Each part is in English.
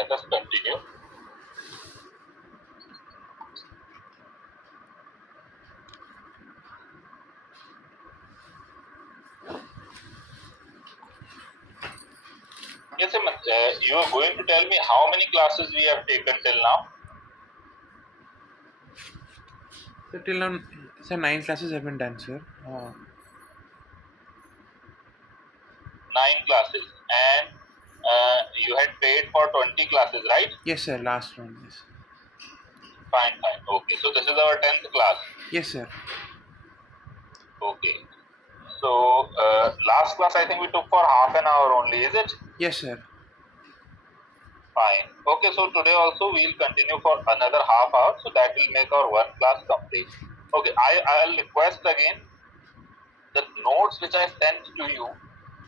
let us continue. Yes, Hemant, you are going to tell me how many classes we have taken till now? So till now, sir, 9 classes have been done, sir. 9 classes, and you had paid for 20 classes, right? Yes, sir. Last one. Yes. Fine, fine. Okay, so this is our 10th class. Yes, sir. Okay. So last class I think we took for half an hour only, is it? Yes, sir. Fine. Okay, so today also we'll continue for another half hour, so that will make our one class complete. Okay, I'll request again the notes which I sent to you,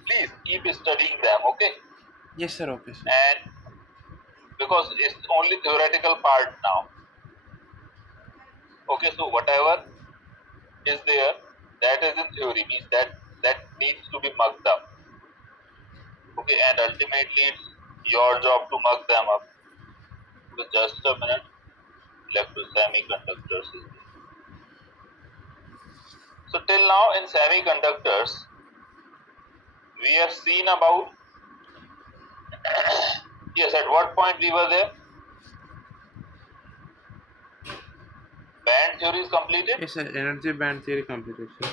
please keep studying them, okay? Yes, sir. Okay, sir. And because it's only theoretical part now. Okay, so whatever is there, that is in theory, means that needs to be mugged up. Okay, and ultimately it's your job to mug them up. So just a minute, electro semiconductors is there. So till now in semiconductors, we have seen about yes, at what point we were there? Band theory is completed? Yes, sir. Energy band theory completed, sir.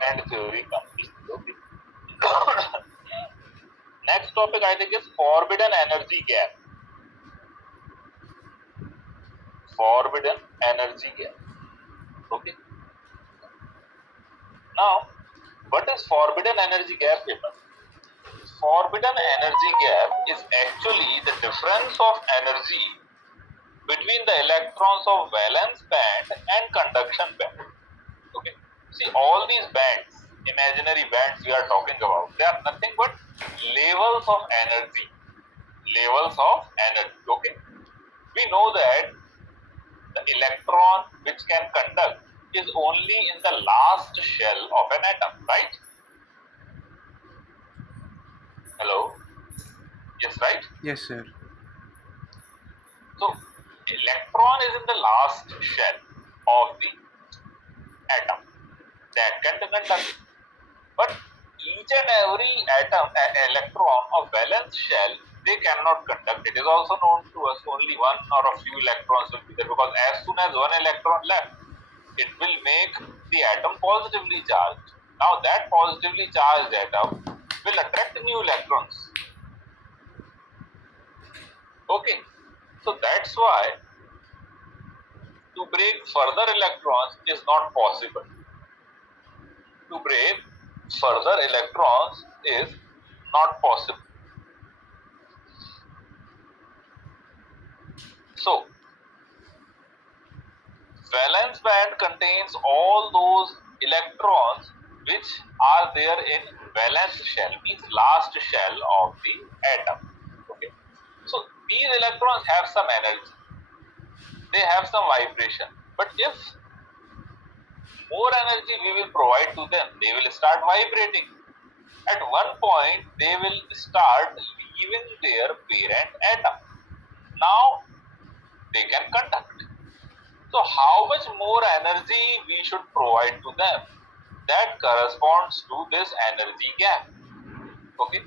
Band theory completed. Okay. Next topic I think is forbidden energy gap. Forbidden energy gap. Okay. Now, what is forbidden energy gap, people? Forbidden energy gap is actually the difference of energy between the electrons of valence band and conduction band. Okay. See, all these bands, imaginary bands we are talking about, they are nothing but levels of energy. Levels of energy. Okay. We know that the electron which can conduct is only in the last shell of an atom, right? Hello? Yes, right? Yes, sir. So, electron is in the last shell of the atom that can conduct. But each and every atom, electron of valence shell, they cannot conduct. It is also known to us only one or a few electrons will be there, because as soon as one electron left, it will make the atom positively charged. Now that positively charged atom will attract new electrons. Okay, so that's why to break further electrons is not possible. To break further electrons is not possible. So, valence band contains all those electrons which are there in valence shell, means last shell of the atom. Okay. So, these electrons have some energy, they have some vibration, but if more energy we will provide to them, they will start vibrating. At one point, they will start leaving their parent atom. Now, they can conduct. So, how much more energy we should provide to them? That corresponds to this energy gap. Okay?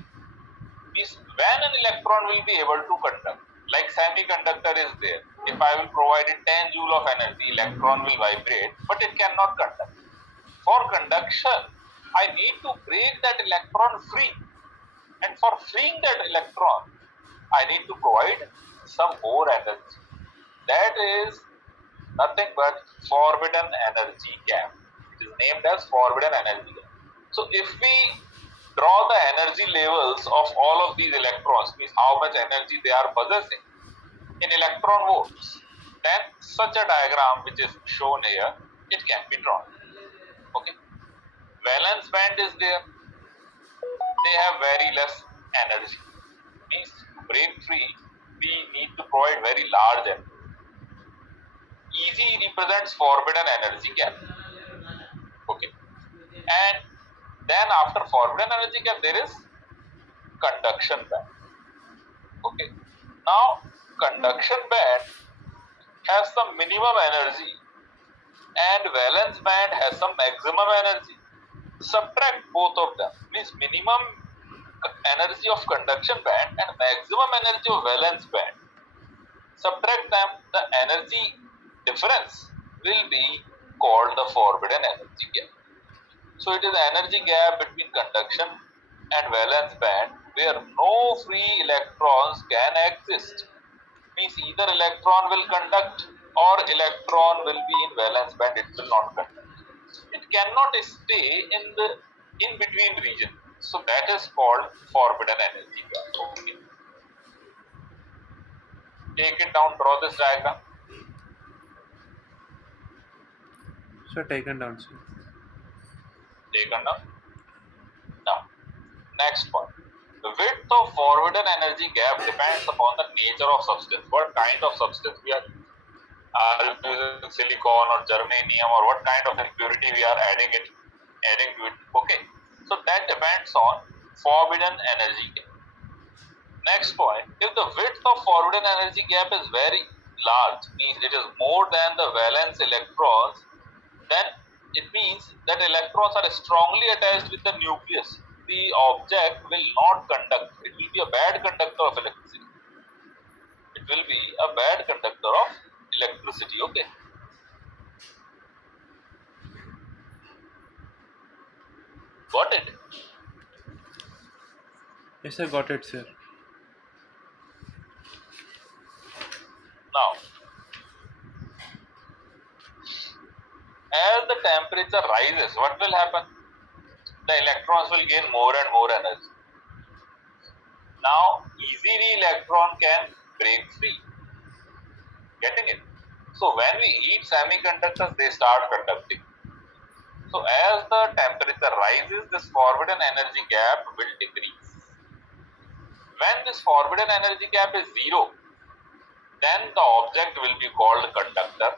Means when an electron will be able to conduct, like semiconductor is there. If I will provide it 10 joule of energy, electron will vibrate, but it cannot conduct. For conduction, I need to break that electron free. And for freeing that electron, I need to provide some more energy. That is nothing but forbidden energy gap. It is named as forbidden energy gap. So if we draw the energy levels of all of these electrons, means how much energy they are possessing in electron volts, then such a diagram which is shown here, it can be drawn. Okay. Valence band is there. They have very less energy. Means to break free, we need to provide very large energy. Easy represents forbidden energy gap. Okay. And then after forbidden energy gap, there is conduction band. Okay. Now, conduction band has some minimum energy and valence band has some maximum energy. Subtract both of them means minimum energy of conduction band and maximum energy of valence band. Subtract them, the energy difference will be called the forbidden energy gap. So it is the energy gap between conduction and valence band where no free electrons can exist. Means either electron will conduct or electron will be in valence band, it will not conduct. It cannot stay in the in between region. So that is called forbidden energy gap. Okay. Take it down, draw this diagram. Sir, taken down, sir. Taken down. Now, next point. The width of forbidden energy gap depends upon the nature of substance. What kind of substance we are using, silicon or germanium, or what kind of impurity we are adding to it. Okay. So that depends on forbidden energy gap. Next point, if the width of forbidden energy gap is very large, means it is more than the valence electrons, then it means that electrons are strongly attached with the nucleus. The object will not conduct. It will be a bad conductor of electricity. It will be a bad conductor of electricity. Okay. Got it? Yes, sir, got it, sir. Now, as the temperature rises, what will happen? The electrons will gain more and more energy. Now, easily electron can break free. Getting it? So, when we heat semiconductors, they start conducting. So, as the temperature rises, this forbidden energy gap will decrease. When this forbidden energy gap is zero, then the object will be called conductor.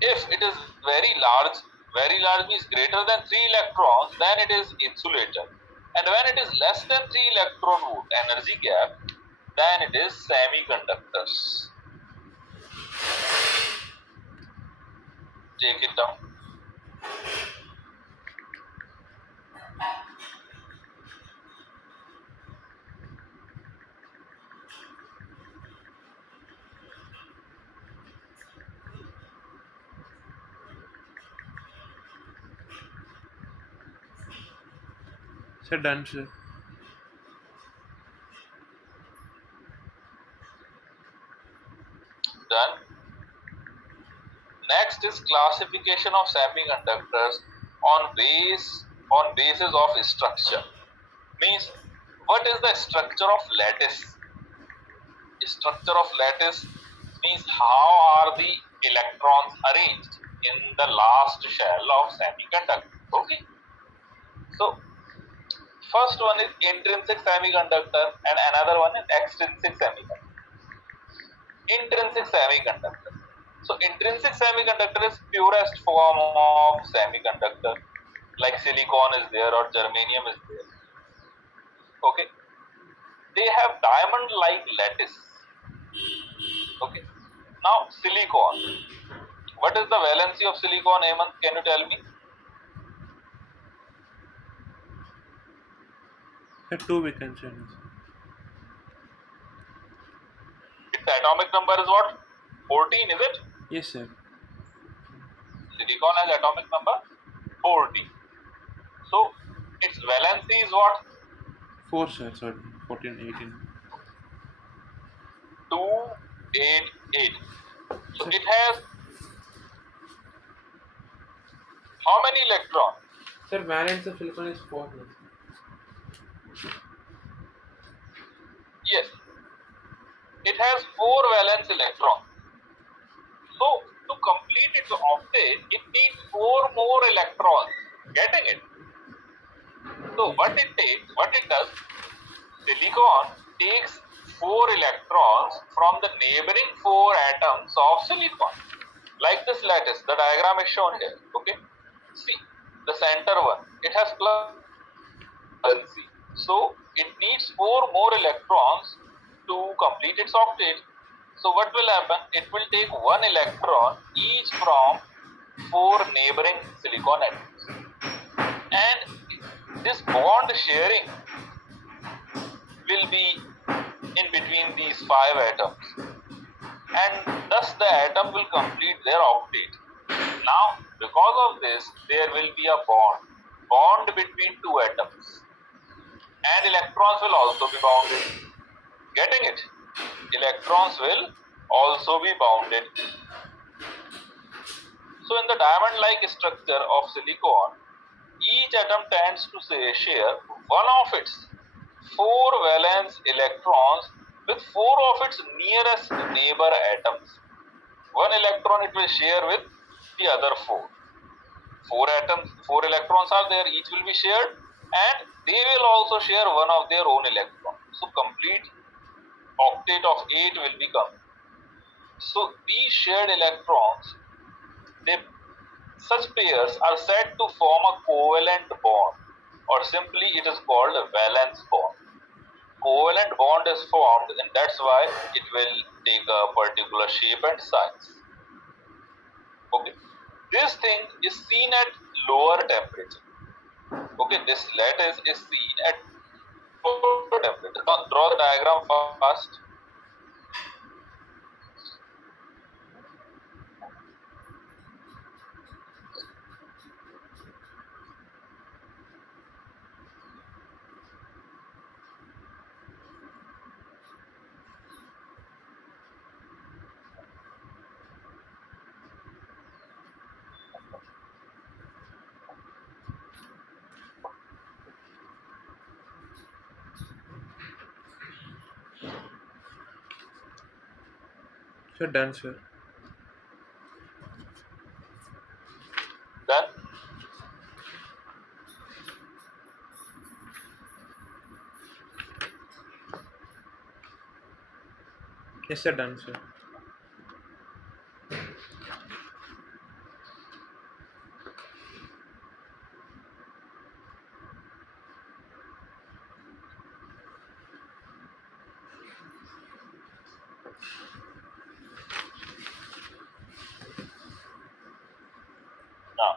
If it is very large means greater than 3 electrons, then it is insulator. And when it is less than 3 electron volt energy gap, then it is semiconductors. Take it down. Sir, done, sir. Done. Next is classification of semiconductors on basis of structure. Means what is the structure of lattice? Structure of lattice means how are the electrons arranged in the last shell of semiconductor. Okay. So first one is intrinsic semiconductor and another one is extrinsic semiconductor. Intrinsic semiconductor. So intrinsic semiconductor is purest form of semiconductor, like silicon is there or germanium is there. Okay. They have diamond-like lattice. Okay. Now silicon. What is the valency of silicon, Hemant? Can you tell me? Sir, 2 we can send, sir. Its atomic number is what? 14, is it? Yes, sir. Silicon has atomic number 14. So its valency is what? 4, sir. Sorry. 14, 18. 288. So Sir, it has how many electrons? sir, valence of silicon is 4. Yes. It has 4 valence electrons. So to complete its octet, it needs 4 more electrons. Getting it? So what it does, silicon takes 4 electrons from the neighboring 4 atoms of silicon. Like this lattice, the diagram is shown here. Okay. See, the center one, it has plus valence. So it needs 4 more electrons to to complete its octet. So what will happen? It will take one electron each from four neighboring silicon atoms. And this bond sharing will be in between these five atoms. And thus the atom will complete their octet. Now, because of this, there will be a bond between two atoms. And electrons will also be bounded. Getting it? Electrons will also be bounded. So in the diamond-like structure of silicon, each atom tends to share one of its four valence electrons with four of its nearest neighbor atoms. One electron it will share with the other four. Four electrons are there, each will be shared, and they will also share one of their own electron. So complete octet of 8 will become. So these shared electrons, such pairs are said to form a covalent bond, or simply it is called a valence bond. Covalent bond is formed, and that's why it will take a particular shape and size. Okay, this thing is seen at lower temperature. Okay, this lattice is seen at lower temperature. Now draw the diagram first. Sir, done, sir. Then Yes, sir, done, sir. now,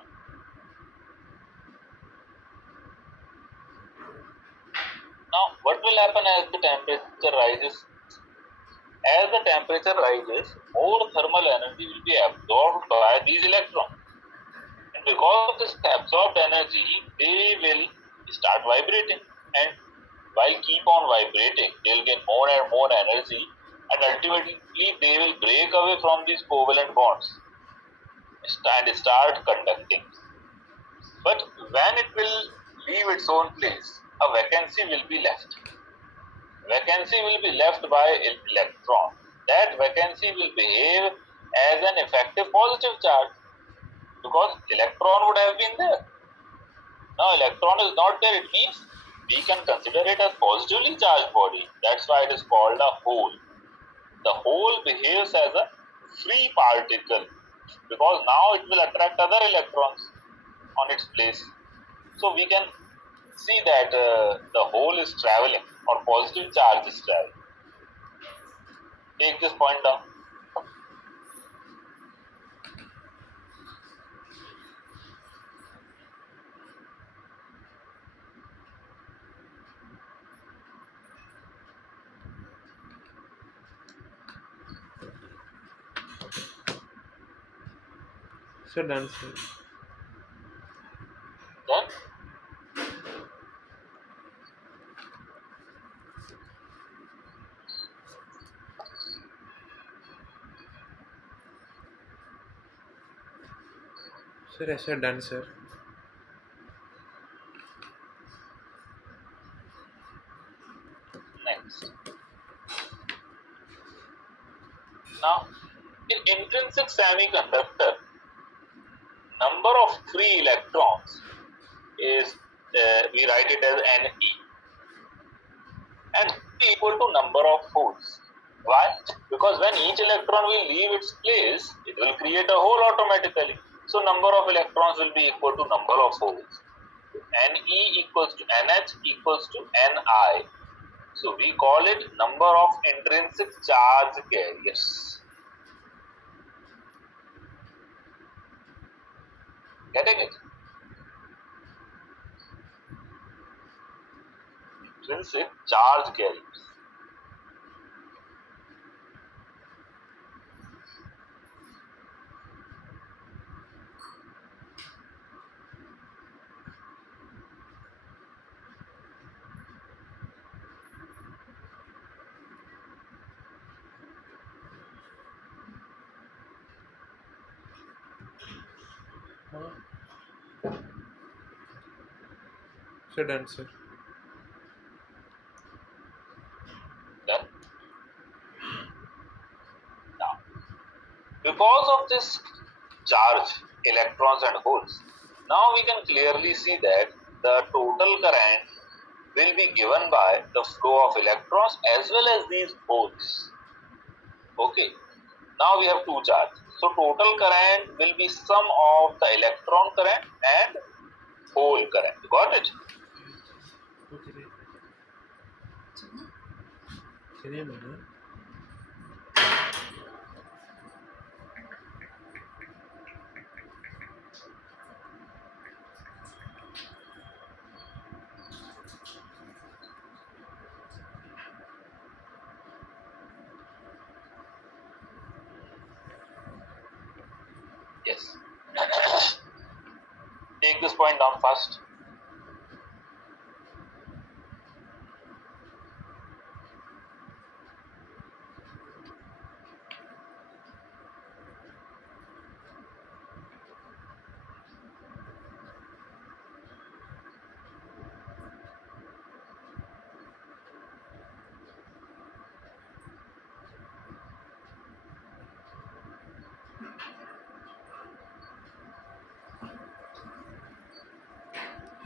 now what will happen as the temperature rises? As the temperature rises, more thermal energy will be absorbed by these electrons. And because of this absorbed energy, they will start vibrating. And while keep on vibrating, they'll get more and more energy, and ultimately they will break away from these covalent bonds and start conducting. But when it will leave its own place, a vacancy will be left. Vacancy will be left by electron. That vacancy will behave as an effective positive charge because electron would have been there. Now electron is not there, it means we can consider it as positively charged body. That's why it is called a hole. The hole behaves as a free particle because now it will attract other electrons on its place. So we can see that the hole is traveling or positive charge is traveling. Take this point down. Sir, done, sir. Then Sir, yes, sir, done, sir. next. Now in intrinsic semiconductor, number of free electrons is we write it as Ne, and equal to number of holes. Why? Because when each electron will leave its place, it will create a hole automatically. So number of electrons will be equal to number of holes. Ne equals to NH equals to Ni. So we call it number of intrinsic charge carriers. Getting it? Intrinsic charge carriers. So done, sir. Done. Now, because of this charge, electrons and holes, now we can clearly see that the total current will be given by the flow of electrons as well as these holes. Okay. Now we have two charges. So total current will be sum of the electron current and hole current. Got it? Yes. Take this point down first.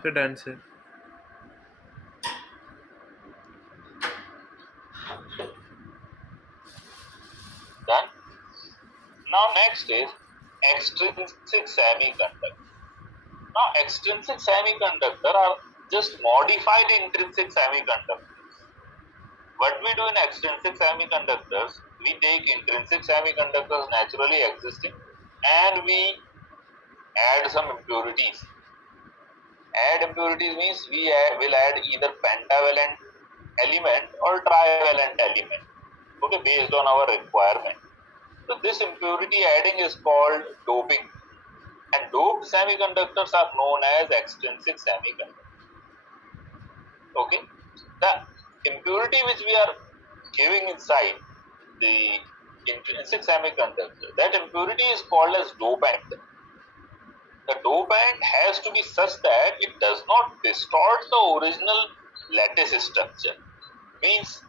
So done, sir. Done. Now next is extrinsic semiconductor. Now extrinsic semiconductor are just modified intrinsic semiconductors. What we do in extrinsic semiconductors, we take intrinsic semiconductors naturally existing and we add some impurities. Add impurities means will add either pentavalent element or trivalent element, okay, based on our requirement. So this impurity adding is called doping, and doped semiconductors are known as extrinsic semiconductors. Okay, the impurity which we are giving inside the intrinsic semiconductor, that impurity is called as dopant. The dopant has to be such that it does not distort the original lattice structure. Means,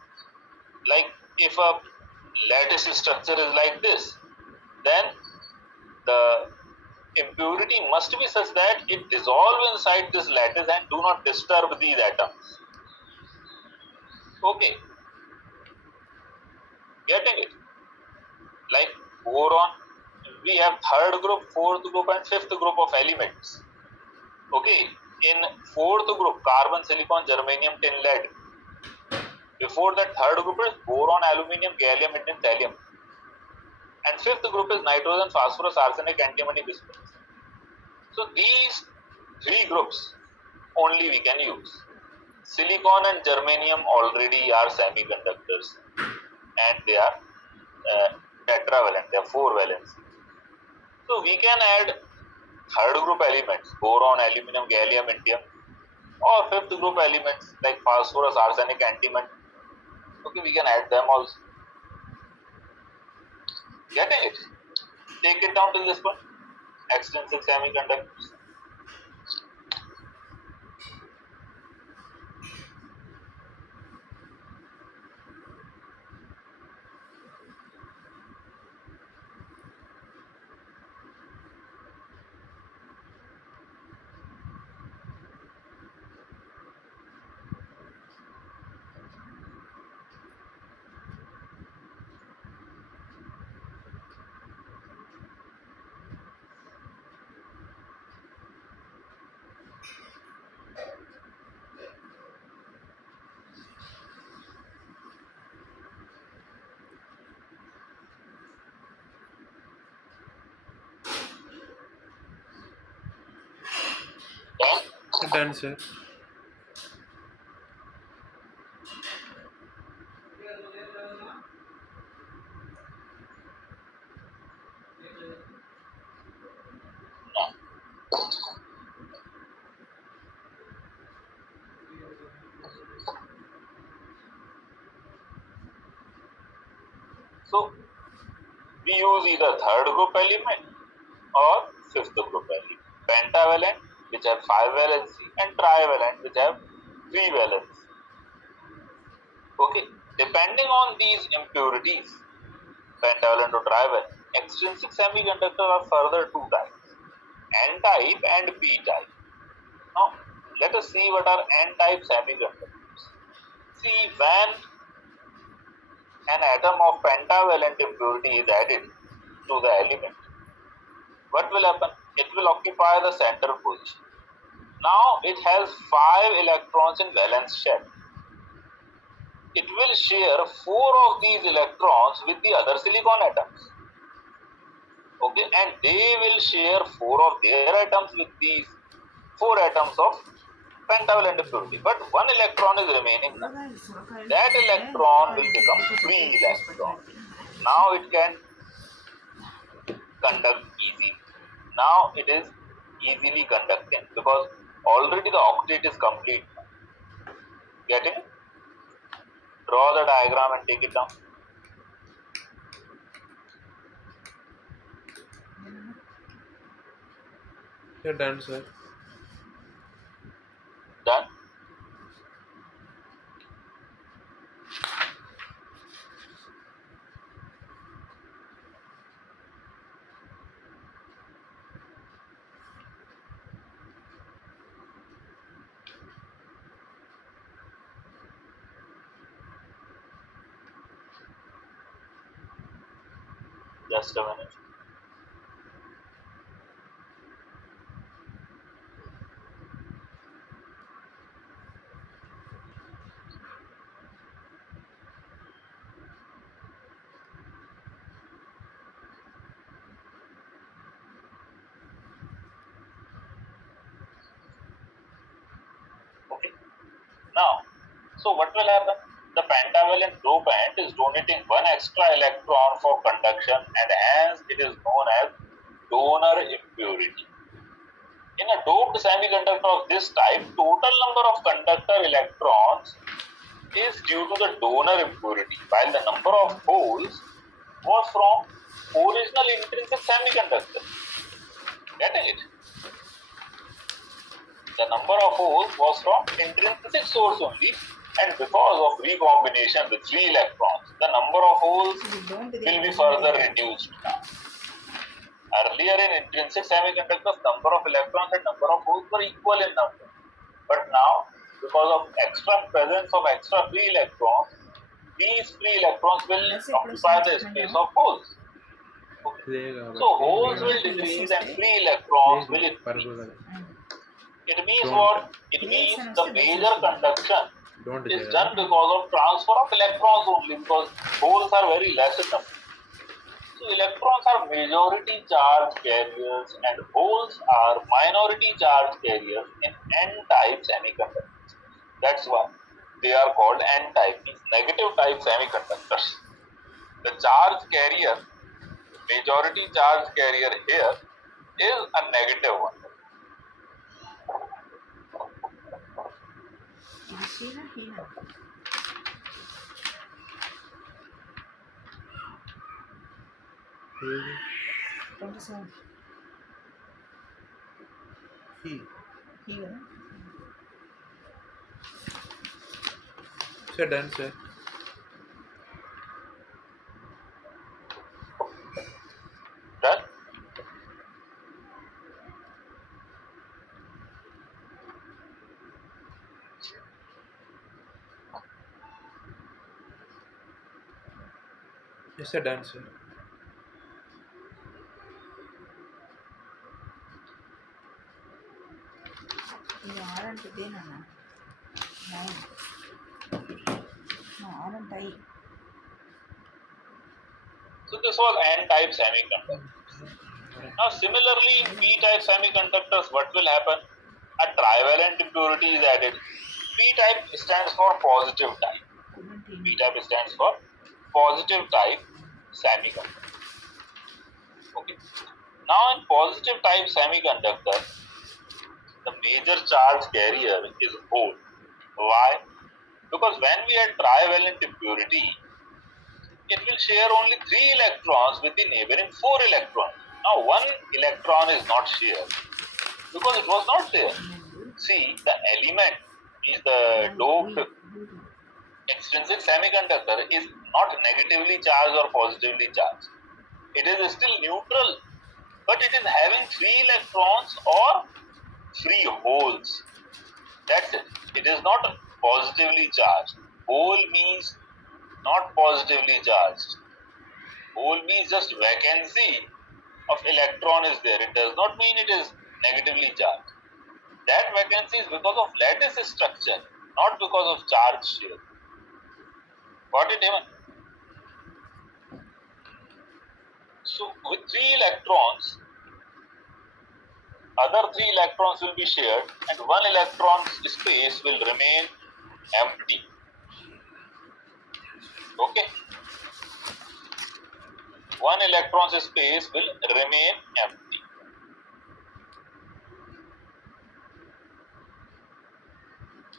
like if a lattice structure is like this, then the impurity must be such that it dissolve inside this lattice and do not disturb these atoms. Okay, getting it? Like boron, we have third group, fourth group, and fifth group of elements. Okay, in fourth group, carbon, silicon, germanium, tin, lead. Before that, third group is boron, aluminium, gallium, and thallium. And fifth group is nitrogen, phosphorus, arsenic, antimony, bismuth. So these three groups only we can use. Silicon and germanium already are semiconductors and they are tetravalent, they are four valence. So we can add third group elements, boron, aluminum, gallium, indium, or fifth group elements like phosphorus, arsenic, antimony. Okay, we can add them also. Getting it? Take it down to this one. Extrinsic semiconductors. Done, sir. Now, so we use either third group element or fifth group element. Pentavalent, which have 5 valency, and trivalent, which have 3 valency. Okay, depending on these impurities, pentavalent or trivalent, extrinsic semiconductors are further two types, N-type and P-type. Now, let us see what are N-type semiconductors. See, when an atom of pentavalent impurity is added to the element, what will happen? It will occupy the center position. Now it has 5 electrons in valence shell. It will share 4 of these electrons with the other silicon atoms. Okay, and they will share 4 of their atoms with these 4 atoms of pentavalent impurity. But 1 electron is remaining. That electron will become free electron. Now it can conduct easily. Now it is easily conducting because already the octet is complete. Getting it? Draw the diagram and take it down. You're done, sir. Done? Just a minute. Okay. Now, so what will happen? The pentavalent dopant is donating 1 extra electron for conduction and hence it is known as donor impurity. In a doped semiconductor of this type, total number of conductor electrons is due to the donor impurity, while the number of holes was from original intrinsic semiconductor. Getting it? The number of holes was from intrinsic source only, and because of recombination with free electrons, the number of holes will be further reduced now. Earlier in intrinsic semiconductors, number of electrons and number of holes were equal in number. But now, because of extra presence of extra free electrons, these free electrons will occupy the space of holes. Okay. So holes will decrease and free electrons will increase. It means what? It means the major conduction is done because of transfer of electrons only, because holes are very less in number. So electrons are majority charge carriers and holes are minority charge carriers in N-type semiconductors. That's why they are called N-type, means negative type semiconductors. The charge carrier, majority charge carrier here is a negative one. Sir, done, sir. Done? Yes, sir, done, sir. So this was N-type semiconductor. Now similarly in P-type semiconductors, what will happen? a trivalent impurity is added. P type stands for positive type. P type stands for positive type semiconductor. Okay. Now in positive type semiconductor, the major charge carrier is hole. Why? Because when we add trivalent impurity, it will share only 3 electrons with the neighboring 4 electrons. Now 1 electron is not shared because it was not there. See, the element is the doped extrinsic semiconductor is not negatively charged or positively charged. It is still neutral, but it is having 3 electrons or free holes. That's it. It is not positively charged. Hole means not positively charged. Hole means just vacancy of electron is there. It does not mean it is negatively charged. That vacancy is because of lattice structure, not because of charge share. Got it, even? So with 3 electrons, other 3 electrons will be shared and 1 electron space will remain empty. Okay? 1 electron space will remain empty.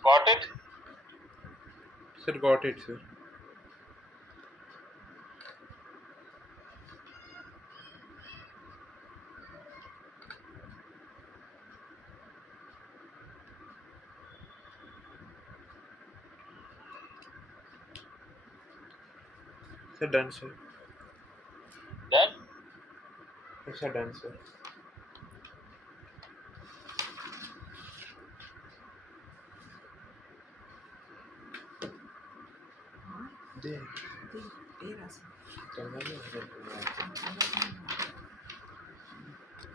Got it? Sir, got it, sir. Sir, done, sir. Then Yes, sir, done, sir. There.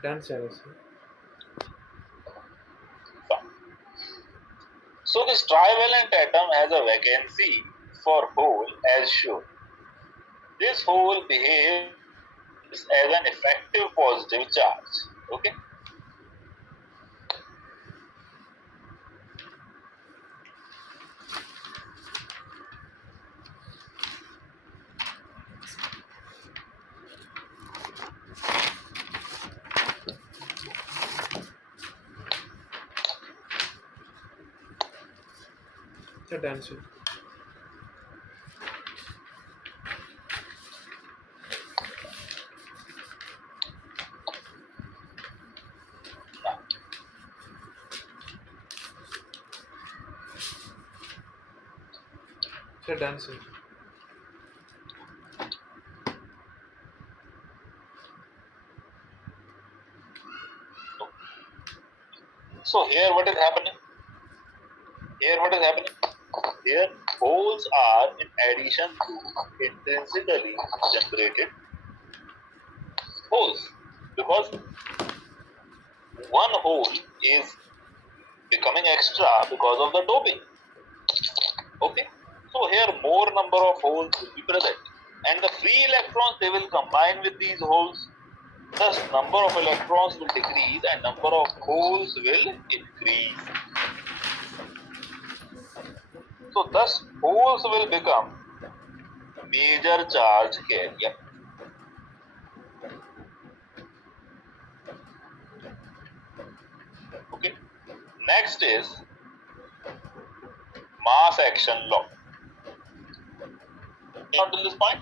Done, sir. so this trivalent atom has a vacancy for hole as shown. This hole behaves as an effective positive charge. Okay? Sir, done, sir. Sir, done, sir. So here what is happening? Here what is happening? Here holes are in addition to intrinsically generated holes because one hole is becoming extra because of the doping. Okay, so here more number of holes will be present and the free electrons they will combine with these holes, thus number of electrons will decrease and number of holes will increase. So thus holes will become major charge carrier. Okay, next is mass action law. Until this point,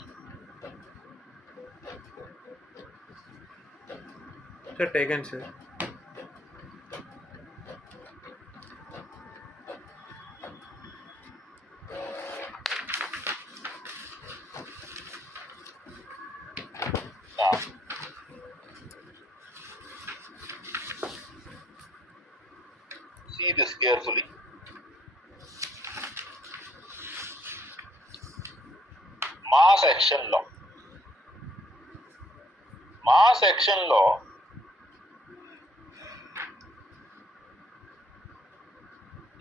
Sir, taken, sir. now see this carefully. Mass action law. Mass action law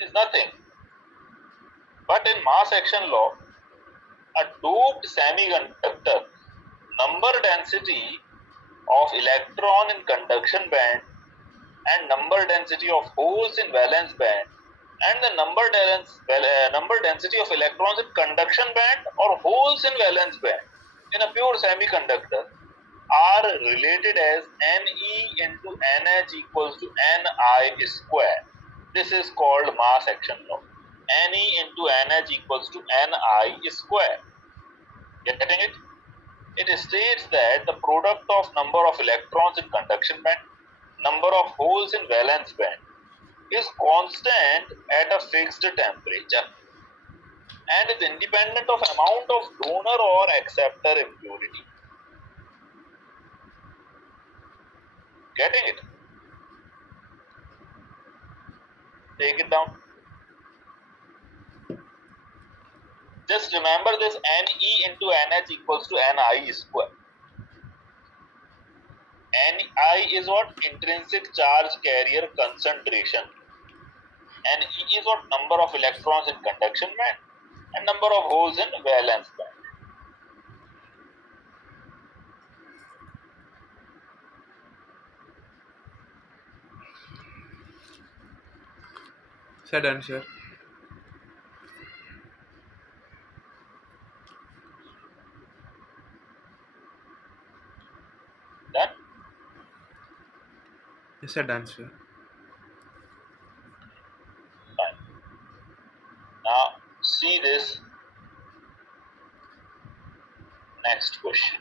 is nothing but in mass action law, a doped semiconductor number density of electron in conduction band and number density of holes in valence band and the number density of electrons in conduction band or holes in valence band in a pure semiconductor are related as Ne into Nh equals to Ni square. This is called mass action law. Ne into Nh equals to Ni square. Getting it? It states that the product of number of electrons in conduction band, number of holes in valence band is constant at a fixed temperature and is independent of amount of donor or acceptor impurity. Getting it? Take it down. Just remember this Ne into Nh equals to Ni square. Ni is what? Intrinsic charge carrier concentration. Ne is what? Number of electrons in conduction band and number of holes in valence band. Sir, done, sir. Done? Yes, sir, done, sir. Fine. Now see this next question.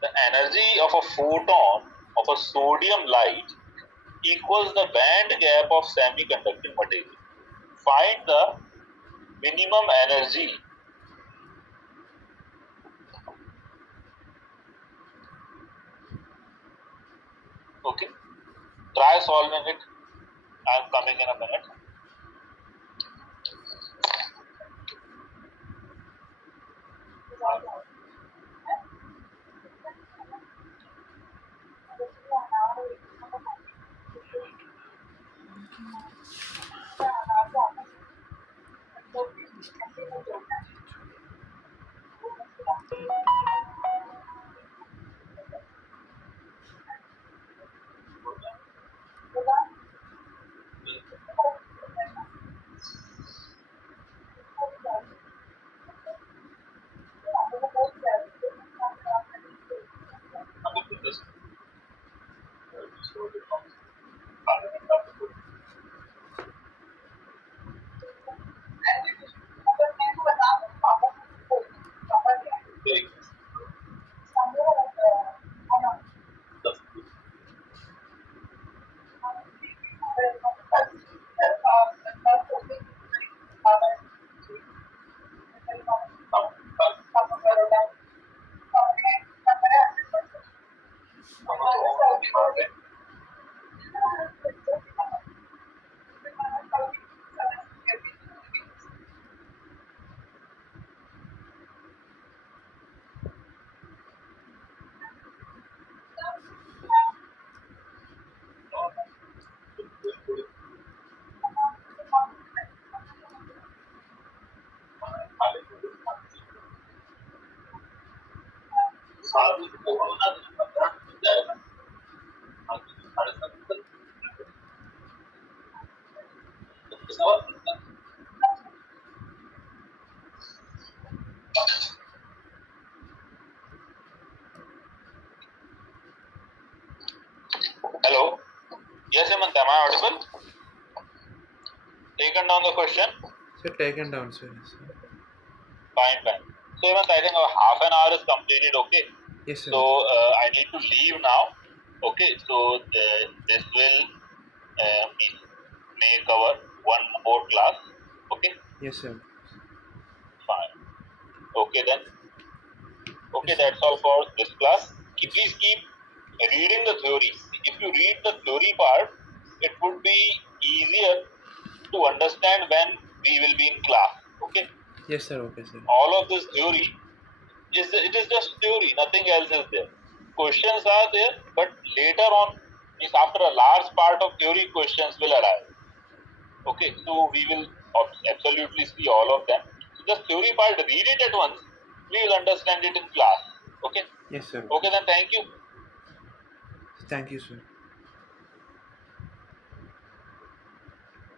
The energy of a photon of a sodium light equals the band gap of semiconducting material. Find the minimum energy. Okay, try solving it. I am coming in a minute. Hello. Yes, Hemant, am I audible? Taken down the question. Sir, taken down, sir. Yes, sir. Fine, fine. So Hemant, I think half an hour is completed. Okay. Yes, sir. So I need to leave now. Okay. So this will may cover one more class. Okay. Yes, sir. Fine. Okay then. Okay, Yes, sir. that's all for this class. Yes, Please sir. keep reading the theory. If you read the theory part, it would be easier to understand when we will be in class. Okay. Yes, sir. Okay, sir. All of this theory it is just theory. Nothing else is there. Questions are there, but later on, means after a large part of theory, questions will arrive. Okay, so we will absolutely see all of them. So the theory part, read it at once. We will understand it in class. Okay. Yes, sir. Okay, then thank you. Thank you, sir.